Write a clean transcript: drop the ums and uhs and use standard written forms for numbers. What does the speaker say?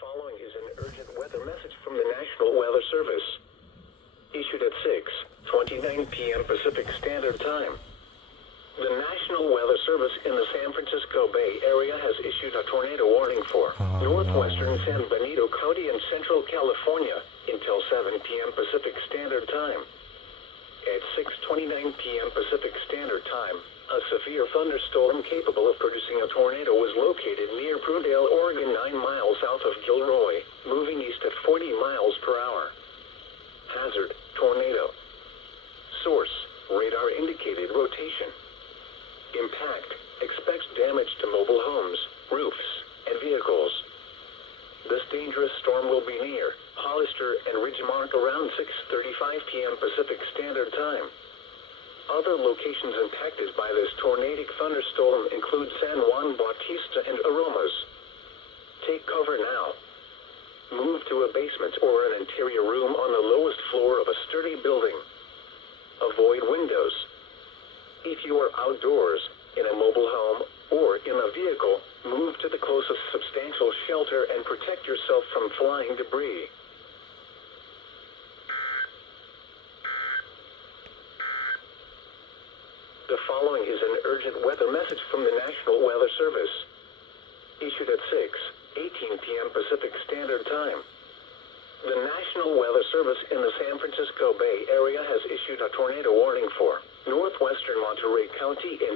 following is an urgent weather message from the National Weather Service. Issued at 6:29 p.m. Pacific Standard Time. The National Weather Service in the San Francisco Bay Area has issued a tornado warning for northwestern San Benito County in Central California until 7 p.m. Pacific Standard Time. At 6:29 p.m. Pacific Standard Time, a severe thunderstorm capable of producing a tornado was located near Prudhoe, Oregon, 9 miles south of Gilroy, moving east at 40 miles per hour. Hazard: tornado. Source: radar indicated rotation. Impact: expects damage to mobile homes, roofs, and vehicles. This dangerous storm will be near Hollister and Ridgemark around 6:35 p.m. Pacific Standard Time. Other locations impacted by this tornadic thunderstorm include San Juan Bautista and Aromas. Take cover now. Move to a basement or an interior room on the lowest floor of a sturdy building. Avoid windows. If you are outdoors, in a mobile home, or in a vehicle, move to the closest substantial shelter and protect yourself from flying debris. The following is an urgent weather message from the National Weather Service. Issued at 6:18 p.m. Pacific Standard Time. The National Weather Service in the San Francisco Bay Area has issued a tornado warning for northwestern Monterey County in